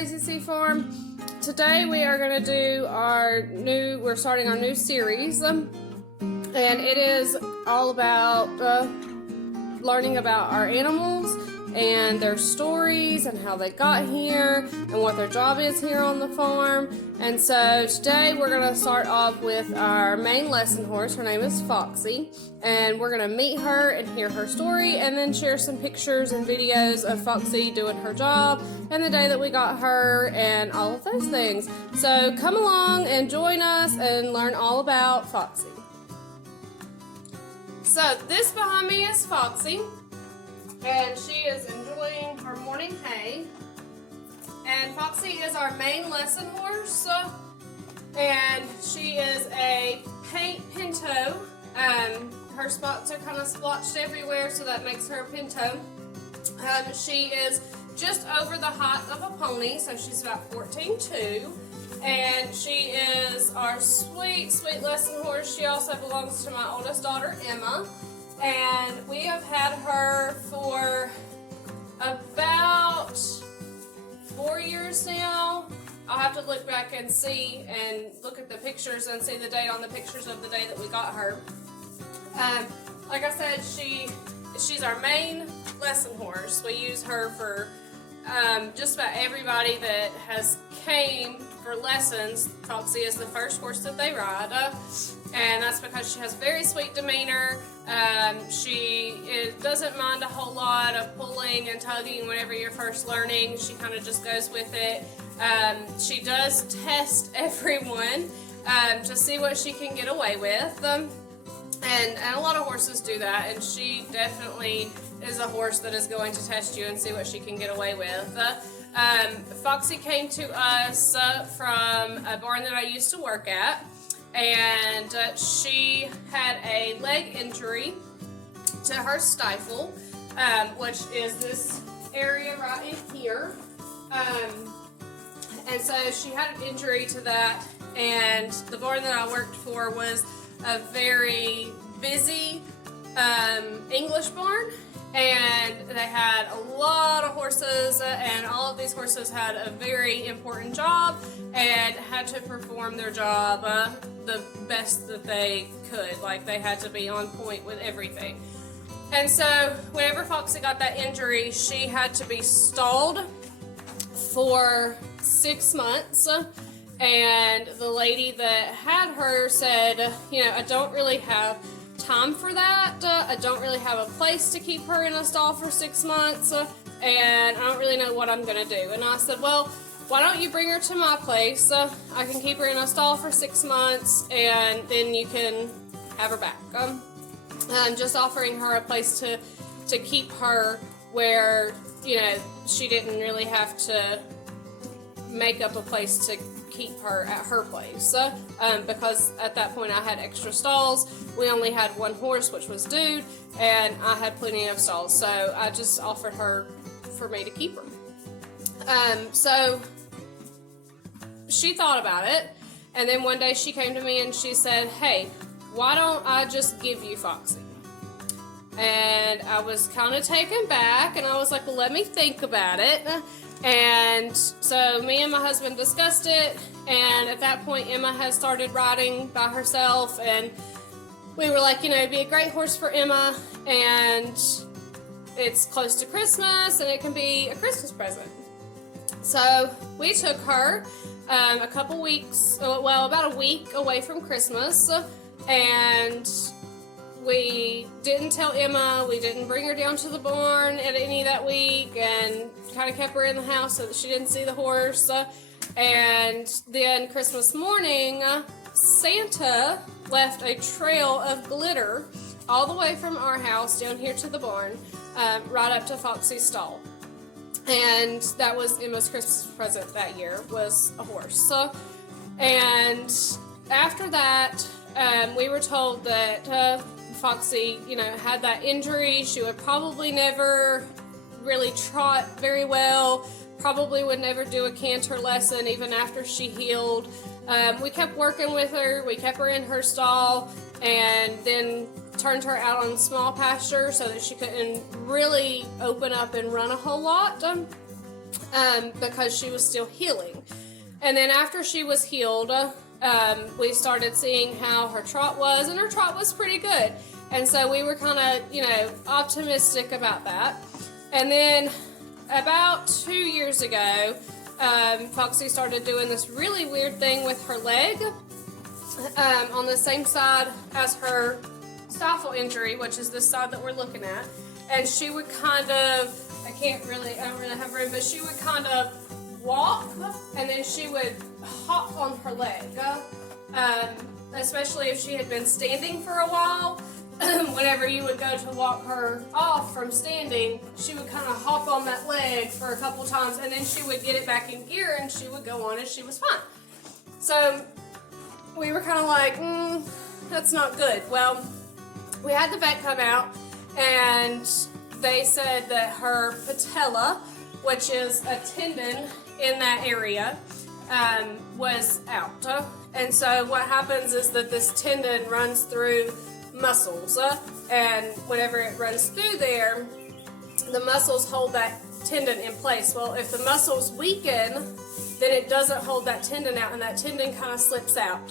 Lazy C Farm. Today we are going to do we're starting our new series, and it is all about learning about our animals and their stories and how they got here and what their job is here on the farm. And so today we're going to start off with our main lesson horse. Her name is Foxy, and we're going to meet her and hear her story and then share some pictures and videos of Foxy doing her job and the day that we got her and all of those things. So come along and join us and learn all about Foxy. So this behind me is Foxy, and she is enjoying her morning hay. And Foxy is our main lesson horse, and she is a paint pinto. Her spots are kind of splotched everywhere, so that makes her a pinto. She is just over the height of a pony, so she's about 14'2", and she is our sweet, sweet lesson horse. She also belongs to my oldest daughter, Emma, and we have had her for about 4 years now. I'll have to look back and see and look at the pictures and see the date on the pictures of the day that we got her. Like I said, she's our main lesson horse. We use her for just about everybody that has came for lessons. Foxy is the first horse that they ride, and that's because she has very sweet demeanor. She doesn't mind a whole lot of pulling and tugging whenever you're first learning. She kind of just goes with it. She does test everyone to see what she can get away with, and a lot of horses do that, and she definitely is a horse that is going to test you and see what she can get away with. Foxy came to us from a barn that I used to work at, and she had a leg injury to her stifle, which is this area right in here. And so she had an injury to that, and the barn that I worked for was a very busy English barn, and they had a lot of horses, and all of these horses had a very important job and had to perform their job the best that they could. Like, they had to be on point with everything. And so whenever Foxy got that injury, she had to be stalled for 6 months, and the lady that had her said, you know, I don't really have time for that. I don't really have a place to keep her in a stall for 6 months, and I don't really know what I'm gonna do. And I said, well, why don't you bring her to my place? I can keep her in a stall for 6 months, and then you can have her back. I'm just offering her a place to keep her where, you know, she didn't really have to make up a place to keep her at her place, because at that point I had extra stalls. We only had one horse, which was Dude, and I had plenty of stalls, so I just offered her for me to keep her. So she thought about it, and then one day she came to me and she said, hey, why don't I just give you Foxy? And I was kind of taken back, and I was like, well, let me think about it. And so me and my husband discussed it, and at that point Emma has started riding by herself, and we were like, you know, it'd be a great horse for Emma, and it's close to Christmas, and it can be a Christmas present. So we took her a couple weeks, well, about a week away from Christmas, and we didn't tell Emma, we didn't bring her down to the barn at any that week, and kind of kept her in the house so that she didn't see the horse. And then Christmas morning, Santa left a trail of glitter all the way from our house down here to the barn, right up to Foxy's stall. And that was Emma's Christmas present that year, was a horse. And after that, we were told that Foxy, you know, had that injury. She would probably never really trot very well, probably would never do a canter lesson even after she healed. We kept working with her. We kept her in her stall, and then turned her out on small pasture so that she couldn't really open up and run a whole lot. because she was still healing. And then after she was healed, we started seeing how her trot was, and her trot was pretty good. And so we were kind of, optimistic about that. And then about 2 years ago, Foxy started doing this really weird thing with her leg on the same side as her stifle injury, which is this side that we're looking at. And she would kind of, I don't really have room, but she would kind of walk, and then she would hop on her leg, especially if she had been standing for a while. Whenever you would go to walk her off from standing, she would kind of hop on that leg for a couple times, and then she would get it back in gear, and she would go on and she was fine. So we were kind of like, that's not good. Well, we had the vet come out, and they said that her patella, which is a tendon in that area, was out. And so what happens is that this tendon runs through muscles, and whenever it runs through there, the muscles hold that tendon in place. Well, if the muscles weaken, then it doesn't hold that tendon out, and that tendon kind of slips out.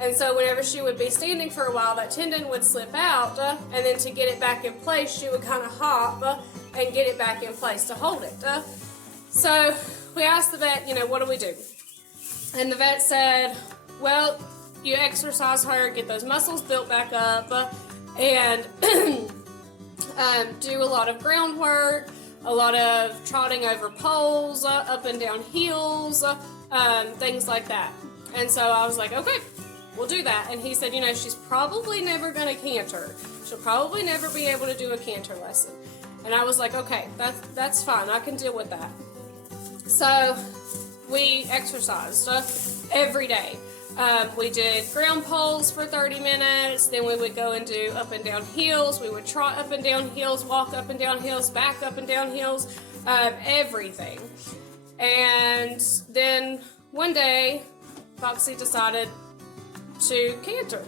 And so whenever she would be standing for a while, that tendon would slip out, and then to get it back in place, she would kind of hop and get it back in place to hold it. So we asked the vet, what do we do? And the vet said, well, you exercise her, get those muscles built back up, and do a lot of groundwork, a lot of trotting over poles, up and down hills, things like that. And so I was like, okay, we'll do that. And he said, she's probably never going to canter. She'll probably never be able to do a canter lesson. And I was like, okay, that's fine. I can deal with that. So we exercised every day. We did ground poles for 30 minutes, then we would go and do up and down hills, we would trot up and down hills, walk up and down hills, back up and down hills, everything. And then one day, Foxy decided to canter.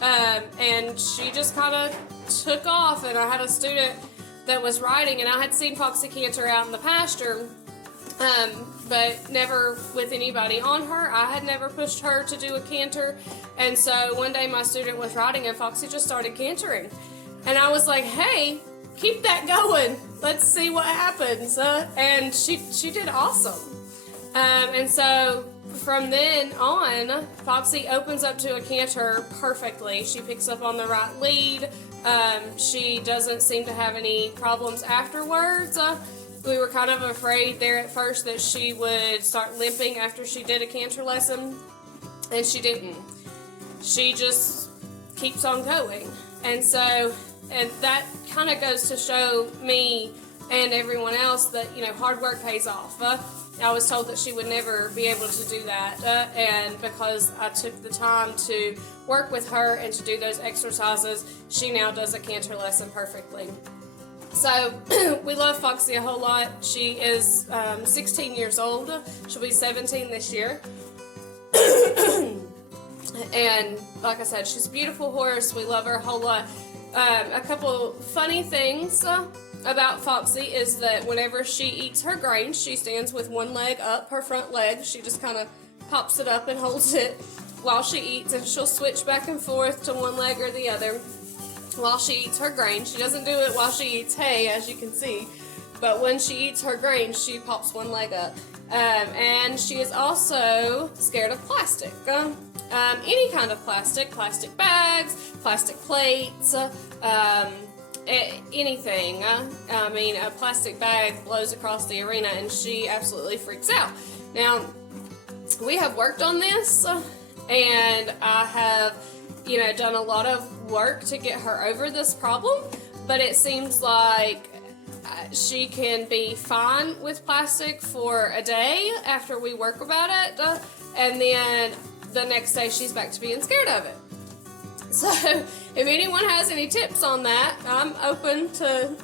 And she just kind of took off, and I had a student that was riding, and I had seen Foxy canter out in the pasture, but never with anybody on her. I had never pushed her to do a canter. And so one day my student was riding, and Foxy just started cantering. And I was like, hey, keep that going. Let's see what happens. And she did awesome. And so from then on, Foxy opens up to a canter perfectly. She picks up on the right lead. She doesn't seem to have any problems afterwards. We were kind of afraid there at first that she would start limping after she did a canter lesson, and she didn't. She just keeps on going. And so, and that kind of goes to show me and everyone else that, hard work pays off. I was told that she would never be able to do that, and because I took the time to work with her and to do those exercises, she now does a canter lesson perfectly. So we love Foxy a whole lot. She is 16 years old. She'll be 17 this year. And like I said, she's a beautiful horse. We love her a whole lot. A couple funny things about Foxy is that whenever she eats her grain, she stands with one leg up, her front leg. She just kind of pops it up and holds it while she eats, and she'll switch back and forth to one leg or the other while she eats her grain. She doesn't do it while she eats hay, as you can see, but when she eats her grain, she pops one leg up. And she is also scared of plastic. Any kind of plastic bags, plastic plates, anything. A plastic bag blows across the arena and she absolutely freaks out. Now, we have worked on this, and I have done a lot of work to get her over this problem, but it seems like she can be fine with plastic for a day after we work about it, and then the next day she's back to being scared of it. So if anyone has any tips on that, I'm open to,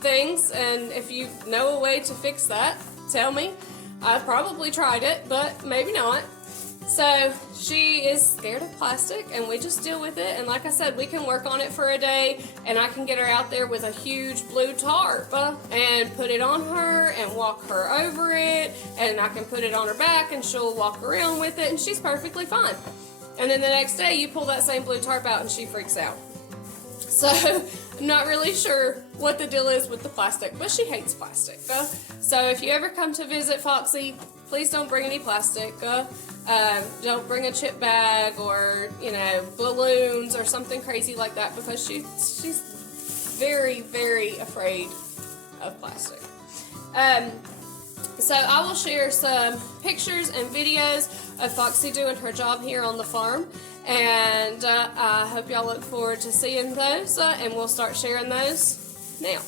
things, and if you know a way to fix that, tell me. I've probably tried it, but maybe not. So she is scared of plastic, and we just deal with it. And like I said, we can work on it for a day, and I can get her out there with a huge blue tarp and put it on her and walk her over it, and I can put it on her back and she'll walk around with it, and she's perfectly fine. And then the next day you pull that same blue tarp out and she freaks out. So I'm not really sure what the deal is with the plastic, but she hates plastic. So if you ever come to visit Foxy, please don't bring any plastic. Don't bring a chip bag or, you know, balloons or something crazy like that, because she's very, very afraid of plastic. So I will share some pictures and videos of Foxy doing her job here on the farm, and I hope y'all look forward to seeing those, and we'll start sharing those now.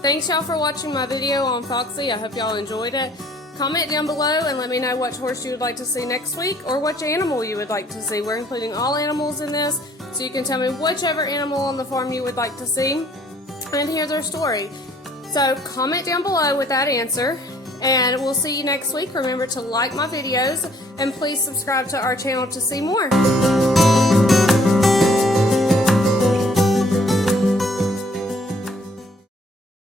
Thanks y'all for watching my video on Foxy. I hope y'all enjoyed it. Comment down below and let me know which horse you would like to see next week, or which animal you would like to see. We're including all animals in this, so you can tell me whichever animal on the farm you would like to see and hear their story. So comment down below with that answer, and we'll see you next week. Remember to like my videos and please subscribe to our channel to see more.